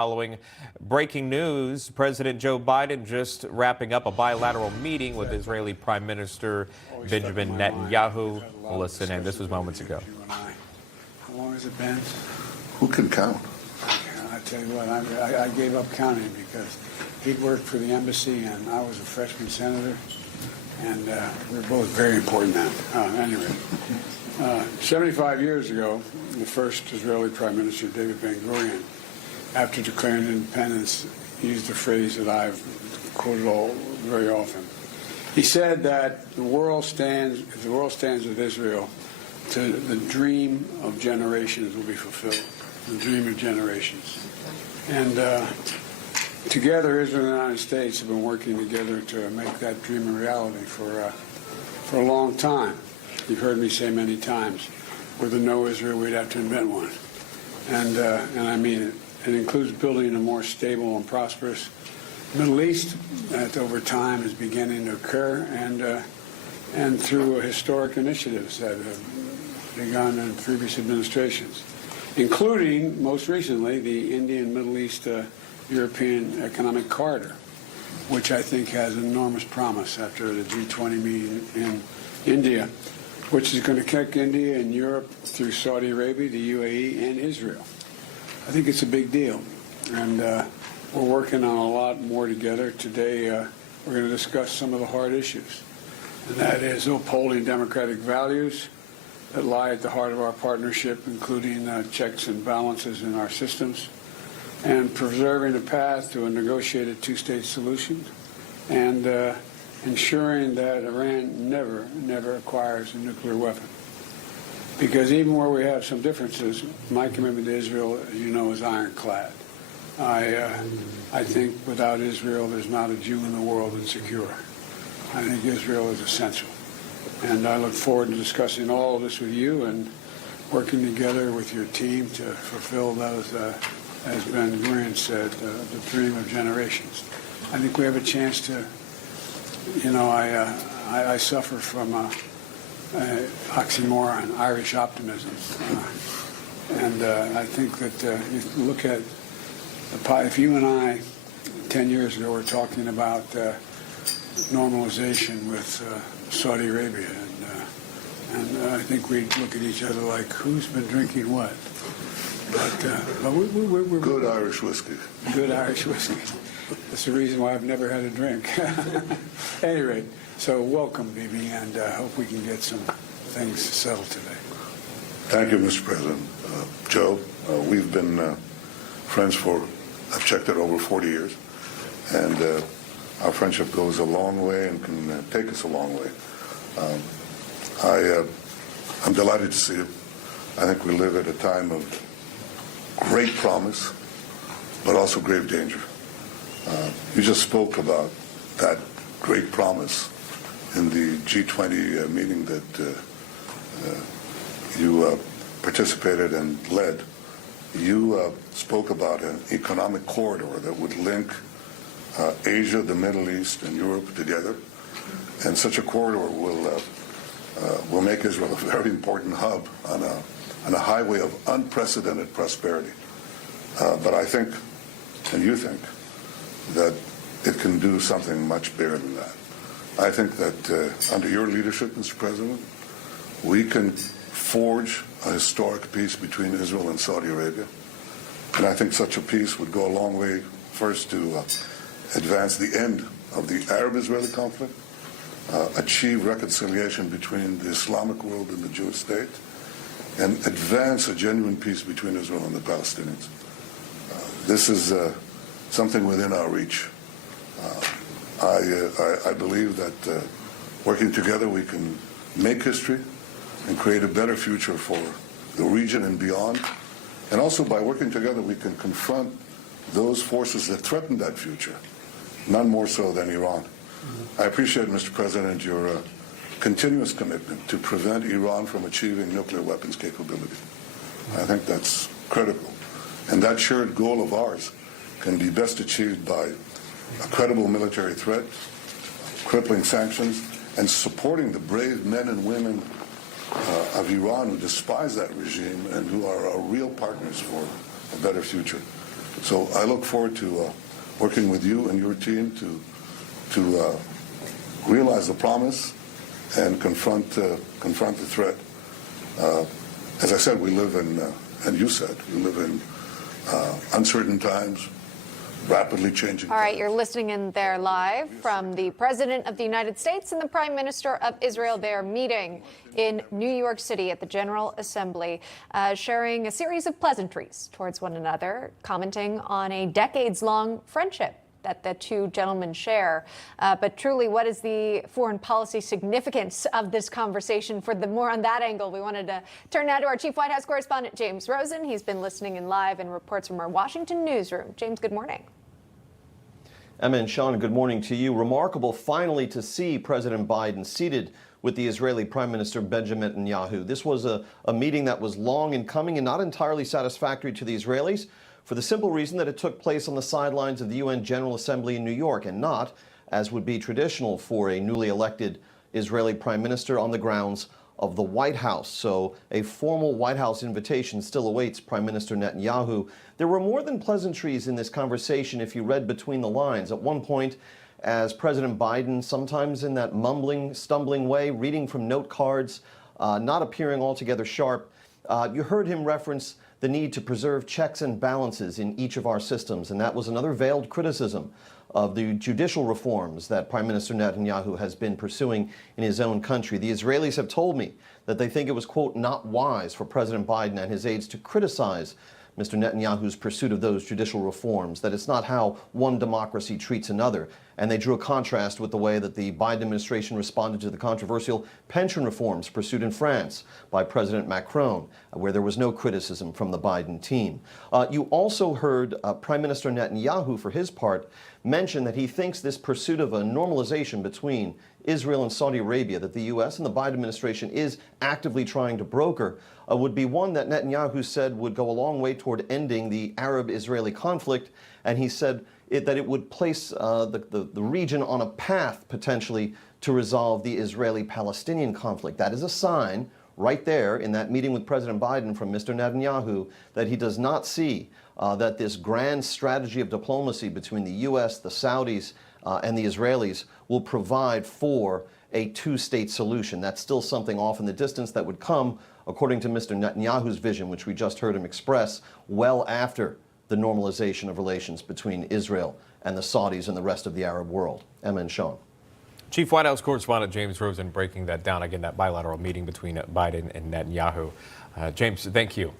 Following breaking news, President Joe Biden just wrapping up a bilateral meeting with Israeli Prime Minister Benjamin Netanyahu. Listen, and this was moments ago. How long has it been? Who can count? I tell you what, I gave up counting because he'd worked for the embassy and I was a freshman senator, and we're both very important now. Anyway, 75 years ago, the first Israeli Prime Minister, David Ben-Gurion, after declaring independence, used a phrase that I've quoted very often. He said that if the world stands with Israel, the dream of generations will be fulfilled. The dream of generations. And together, Israel and the United States have been working together to make that dream a reality for a long time. You've heard me say many times, with a no Israel, we'd have to invent one. And I mean it. It includes building a more stable and prosperous Middle East that over time is beginning to occur, and through historic initiatives that have begun in previous administrations, including, most recently, the Indian Middle East European Economic Corridor, which I think has enormous promise after the G20 meeting in India, which is going to connect India and Europe through Saudi Arabia, the UAE, and Israel. I think it's a big deal, and we're working on a lot more together. Today, we're going to discuss some of the hard issues, and that is upholding democratic values that lie at the heart of our partnership, including checks and balances in our systems, and preserving a path to a negotiated two-state solution, and ensuring that Iran never acquires a nuclear weapon. Because even where we have some differences, my commitment to Israel, as you know, is ironclad. I think without Israel, there's not a Jew in the world that's secure. I think Israel is essential. And I look forward to discussing all of this with you and working together with your team to fulfill those, as Ben-Gurion said, the dream of generations. I think we have a chance to, I suffer from oxymoron, Irish optimism. And I think that if you look at, if you and I 10 years ago were talking about normalization with Saudi Arabia, and I think we'd look at each other like, who's been drinking what? But we're good Irish whiskey. Good Irish whiskey. That's the reason why I've never had a drink. Anyway, so welcome, Bibi, and hope we can get some things settled today. Thank you, Mr. President. Joe, we've been friends for, I've checked it, over 40 years, and our friendship goes a long way and can take us a long way. I'm delighted to see you. I think we live at a time of great promise, but also grave danger. You just spoke about that great promise in the G20 meeting that you participated and led. You spoke about an economic corridor that would link Asia, the Middle East, and Europe together. And such a corridor will make Israel a very important hub on a highway of unprecedented prosperity. But I think, and you think, that it can do something much bigger than that. I think that under your leadership, Mr. President, we can forge a historic peace between Israel and Saudi Arabia. And I think such a peace would go a long way, first, to advance the end of the Arab-Israeli conflict, achieve reconciliation between the Islamic world and the Jewish state, and advance a genuine peace between Israel and the Palestinians. This is something within our reach. I believe that working together we can make history and create a better future for the region and beyond. And also by working together we can confront those forces that threaten that future, none more so than Iran. I appreciate, Mr. President, your continuous commitment to prevent Iran from achieving nuclear weapons capability. I think that's critical. And that shared goal of ours can be best achieved by a credible military threat, crippling sanctions, and supporting the brave men and women of Iran who despise that regime and who are our real partners for a better future. So I look forward to working with you and your team to realize the promise and confront the threat. As I said, we live in, and you said, we live in uncertain times, rapidly changing. All right, you're listening in there live from the President of the United States and the Prime Minister of Israel. They are meeting in New York City at the General Assembly, sharing a series of pleasantries towards one another, commenting on a decades-long friendship that the two gentlemen share. But truly, what is the foreign policy significance of this conversation? For the more on that angle, we wanted to turn now to our chief White House correspondent, James Rosen. He's been listening in live and reports from our Washington newsroom. James, good morning. Emma and Sean, good morning to you. Remarkable finally to see President Biden seated with the Israeli Prime Minister Benjamin Netanyahu. This was a meeting that was long in coming and not entirely satisfactory to the Israelis, for the simple reason that it took place on the sidelines of the UN General Assembly in New York and not, as would be traditional for a newly elected Israeli Prime Minister, on the grounds of the White House. So a formal White House invitation still awaits Prime Minister Netanyahu. There were more than pleasantries in this conversation if you read between the lines. At one point, as President Biden, sometimes in that mumbling, stumbling way, reading from note cards, not appearing altogether sharp, you heard him reference the need to preserve checks and balances in each of our systems, and that was another veiled criticism of the judicial reforms that Prime Minister Netanyahu has been pursuing in his own country. The Israelis have told me that they think it was, quote, not wise for President Biden and his aides to criticize Mr. Netanyahu's pursuit of those judicial reforms, that it's not how one democracy treats another. And they drew a contrast with the way that the Biden administration responded to the controversial pension reforms pursued in France by President Macron, where there was no criticism from the Biden team. You also heard Prime Minister Netanyahu, for his part, mention that he thinks this pursuit of a normalization between Israel and Saudi Arabia that the U.S. and the Biden administration is actively trying to broker would be one that Netanyahu said would go a long way toward ending the Arab-Israeli conflict, and he said that it would place the region on a path potentially to resolve the Israeli-Palestinian conflict. That is a sign right there in that meeting with President Biden from Mr. Netanyahu that he does not see that this grand strategy of diplomacy between the U.S., the Saudis, and the Israelis will provide for a two-state solution. That's still something off in the distance that would come, according to Mr. Netanyahu's vision, which we just heard him express, well after the normalization of relations between Israel and the Saudis and the rest of the Arab world. Emma and Sean. Chief White House correspondent James Rosen breaking that down again, that bilateral meeting between Biden and Netanyahu. James, thank you.